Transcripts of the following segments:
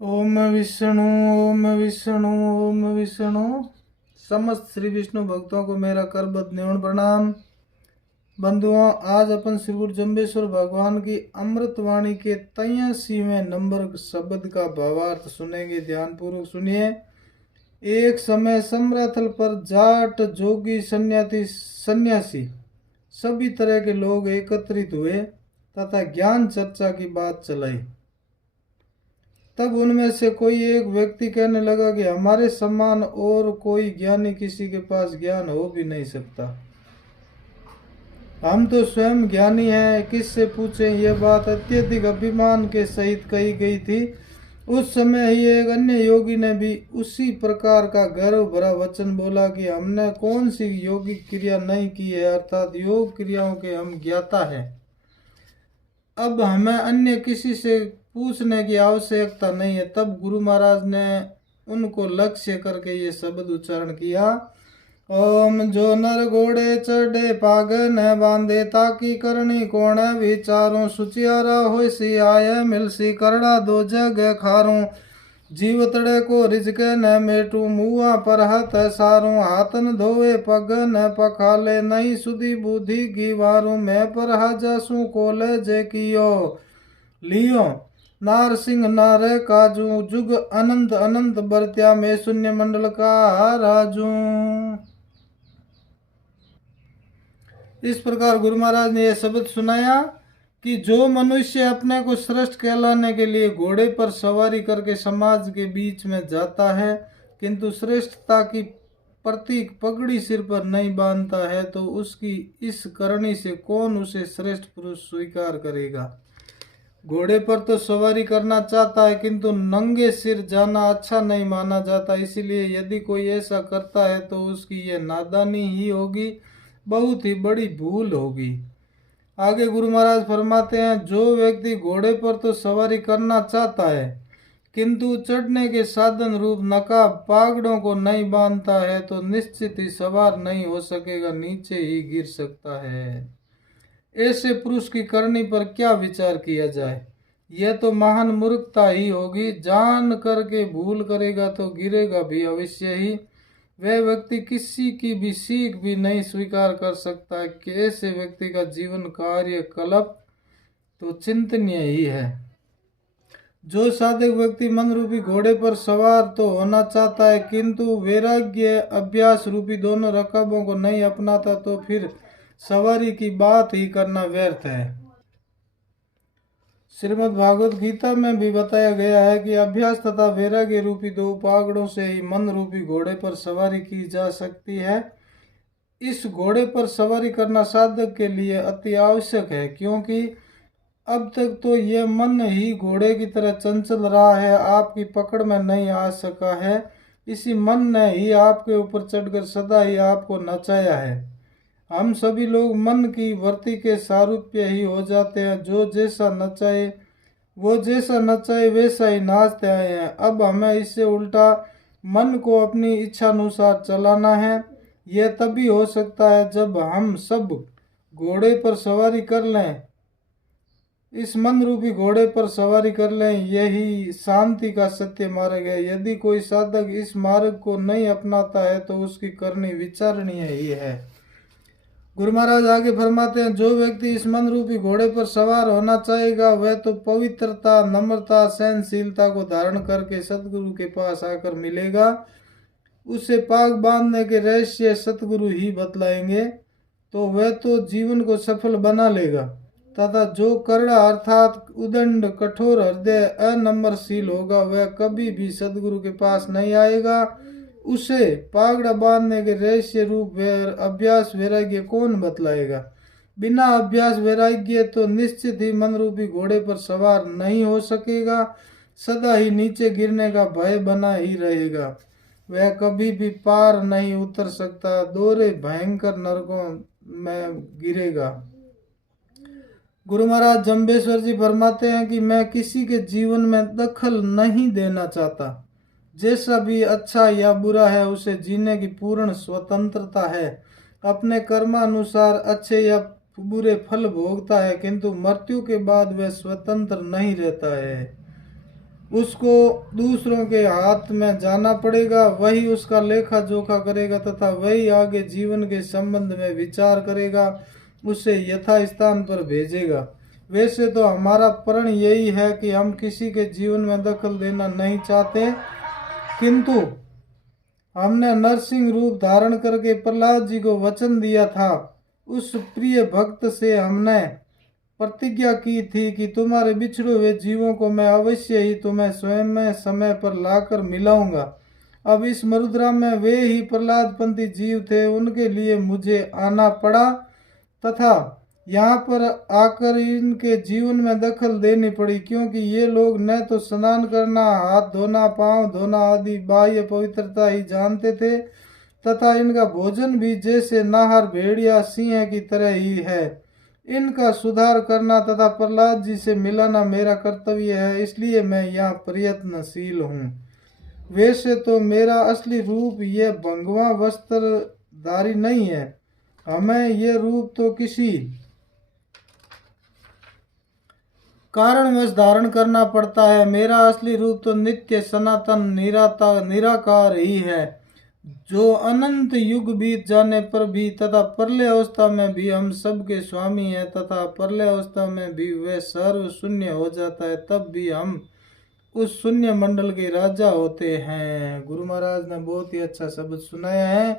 ओम विष्णु ओम विष्णु ओम विष्णु। समस्त श्री विष्णु भक्तों को मेरा करबद्ध न्यून प्रणाम। बंधुओं, आज अपन श्री गुरु जम्बेश्वर भगवान की अमृत वाणी के 83वें नंबर शब्द का भावार्थ सुनेंगे। ध्यानपूर्वक सुनिए। एक समय समराथल पर जाट, जोगी, सन्यासी सभी तरह के लोग एकत्रित हुए तथा ज्ञान चर्चा की बात चलाई। तब उनमें से कोई एक व्यक्ति कहने लगा कि हमारे समान और कोई ज्ञानी किसी के पास ज्ञान हो भी नहीं सकता। हम तो स्वयं ज्ञानी हैं, किससे पूछें। यह बात अत्यधिक अभिमान के सहित कही गई थी। उस समय ही एक अन्य योगी ने भी उसी प्रकार का गर्व भरा वचन बोला कि हमने कौन सी योगिक क्रिया नहीं की है, अर्थात योग क्रियाओं के हम ज्ञाता हैं। अब हमें अन्य किसी से पूछने की आवश्यकता नहीं है। तब गुरु महाराज ने उनको लक्ष्य करके ये शब्द उच्चारण किया। ओम जो नर घोड़े चढ़े पाग न बांधे, ताकि करनी कोण विचारों, सुचियारा हो सी आय मिल सी करड़ा दो जग खारों, जीवतड़े को रिजक न मेटू, मुआ पर हत सारूं, हाथन धोए पग न पखाले, नहीं सुधी बुद्धि की वारू, मैं पर हाजासू कोले जे कियो लियो, नार सिंह नार काजू, जुग अनंत अनंत बरत्या में शून्य मंडल का राजू। इस प्रकार गुरु महाराज ने यह शब्द सुनाया कि जो मनुष्य अपने को श्रेष्ठ कहलाने के लिए घोड़े पर सवारी करके समाज के बीच में जाता है, किंतु श्रेष्ठता की प्रतीक पगड़ी सिर पर नहीं बांधता है, तो उसकी इस करनी से कौन उसे श्रेष्ठ पुरुष स्वीकार करेगा। घोड़े पर तो सवारी करना चाहता है, किंतु नंगे सिर जाना अच्छा नहीं माना जाता। इसीलिए यदि कोई ऐसा करता है तो उसकी यह नादानी ही होगी, बहुत ही बड़ी भूल होगी। आगे गुरु महाराज फरमाते हैं, जो व्यक्ति घोड़े पर तो सवारी करना चाहता है किंतु चढ़ने के साधन रूप नकाब पागड़ों को नहीं बांधता है, तो निश्चित ही सवार नहीं हो सकेगा, नीचे ही गिर सकता है। ऐसे पुरुष की करनी पर क्या विचार किया जाए। यह तो महान मूर्खता ही होगी। जान करके भूल करेगा तो गिरेगा भी अवश्य ही। वह व्यक्ति किसी की भी सीख भी नहीं स्वीकार कर सकता कि ऐसे व्यक्ति का जीवन कार्य कल्प तो चिंतनीय ही है। जो साधक व्यक्ति मन रूपी घोड़े पर सवार तो होना चाहता है, किंतु वैराग्य अभ्यास रूपी दोनों रकाबों को नहीं अपनाता, तो फिर सवारी की बात ही करना व्यर्थ है। श्रीमद् भागवत गीता में भी बताया गया है कि अभ्यास तथा वैराग्य रूपी दो उपागड़ों से ही मन रूपी घोड़े पर सवारी की जा सकती है। इस घोड़े पर सवारी करना साधक के लिए अति आवश्यक है, क्योंकि अब तक तो यह मन ही घोड़े की तरह चंचल रहा है, आपकी पकड़ में नहीं आ सका है। इसी मन ने ही आपके ऊपर चढ़कर सदा ही आपको नचाया है। हम सभी लोग मन की वृत्ति के सारूप्य ही हो जाते हैं। जो जैसा नचाए, वो जैसा नचाए वैसा ही नाचते आए हैं। अब हमें इससे उल्टा मन को अपनी इच्छा अनुसार चलाना है। यह तभी हो सकता है जब हम सब घोड़े पर सवारी कर लें, इस मन रूपी घोड़े पर सवारी कर लें। यही शांति का सत्य मार्ग है। यदि कोई साधक इस मार्ग को नहीं अपनाता है तो उसकी करनी विचारणीय ही है। गुरु महाराज आगे फरमाते हैं, जो व्यक्ति इस मन रूपी घोड़े पर सवार होना चाहेगा वह तो पवित्रता, नम्रता, सहनशीलता को धारण करके सतगुरु के पास आकर मिलेगा। उसे पाग बांधने के रहस्य सतगुरु ही बतलाएंगे, तो वह तो जीवन को सफल बना लेगा। तथा जो करड़ा अर्थात उदंड, कठोर हृदय, अनम्रशील होगा, वह कभी भी सतगुरु के पास नहीं आएगा। उसे पागड़ा बांधने के रहस्य रूप अभ्यास वैराग्य कौन बतलाएगा। बिना अभ्यास वैराग्य तो निश्चित ही मन रूपी घोड़े पर सवार नहीं हो सकेगा, सदा ही नीचे गिरने का भय बना ही रहेगा। वह कभी भी पार नहीं उतर सकता, दोहरे भयंकर नरकों में गिरेगा। गुरु महाराज जम्बेश्वर जी फरमाते हैं कि मैं किसी के जीवन में दखल नहीं देना चाहता। जैसा भी अच्छा या बुरा है उसे जीने की पूर्ण स्वतंत्रता है। अपने कर्मानुसार अच्छे या बुरे फल भोगता है, किंतु मृत्यु के बाद वह स्वतंत्र नहीं रहता है। उसको दूसरों के हाथ में जाना पड़ेगा, वही उसका लेखा जोखा करेगा तथा वही आगे जीवन के संबंध में विचार करेगा, उसे यथास्थान पर भेजेगा। वैसे तो हमारा प्रण यही है कि हम किसी के जीवन में दखल देना नहीं चाहते, किंतु हमने नरसिंह रूप धारण करके प्रहलाद जी को वचन दिया था। उस प्रिय भक्त से हमने प्रतिज्ञा की थी कि तुम्हारे बिछड़े हुए जीवों को मैं अवश्य ही तुम्हें स्वयं में समय पर लाकर मिलाऊंगा। अब इस मरुद्रा में वे ही प्रहलादपंथी जीव थे, उनके लिए मुझे आना पड़ा तथा यहाँ पर आकर इनके जीवन में दखल देनी पड़ी, क्योंकि ये लोग न तो स्नान करना, हाथ धोना, पांव धोना आदि बाह्य पवित्रता ही जानते थे तथा इनका भोजन भी जैसे नाहर भेड़िया सिंह की तरह ही है। इनका सुधार करना तथा प्रहलाद जी से मिलाना मेरा कर्तव्य है, इसलिए मैं यहाँ प्रयत्नशील हूँ। वैसे तो मेरा असली रूप यह भंगवा वस्त्रधारी नहीं है, हमें यह रूप तो किसी कारणवश धारण करना पड़ता है। मेरा असली रूप तो नित्य सनातन निराकार ही है, जो अनंत युग बीत जाने पर भी तथा प्रलय अवस्था में भी हम सबके स्वामी हैं तथा प्रलय अवस्था में भी वह सर्व शून्य हो जाता है, तब भी हम उस शून्य मंडल के राजा होते हैं। गुरु महाराज ने बहुत ही अच्छा शब्द सुनाया है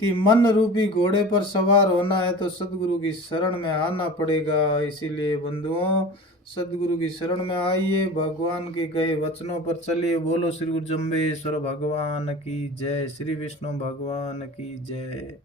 कि मन रूपी घोड़े पर सवार होना है तो सदगुरु की शरण में आना पड़ेगा। इसीलिए बंधुओं, सदगुरु की शरण में आइए, भगवान के कहे वचनों पर चलिए। बोलो श्री गुरु जम्बेश्वर भगवान की जय, श्री विष्णु भगवान की जय।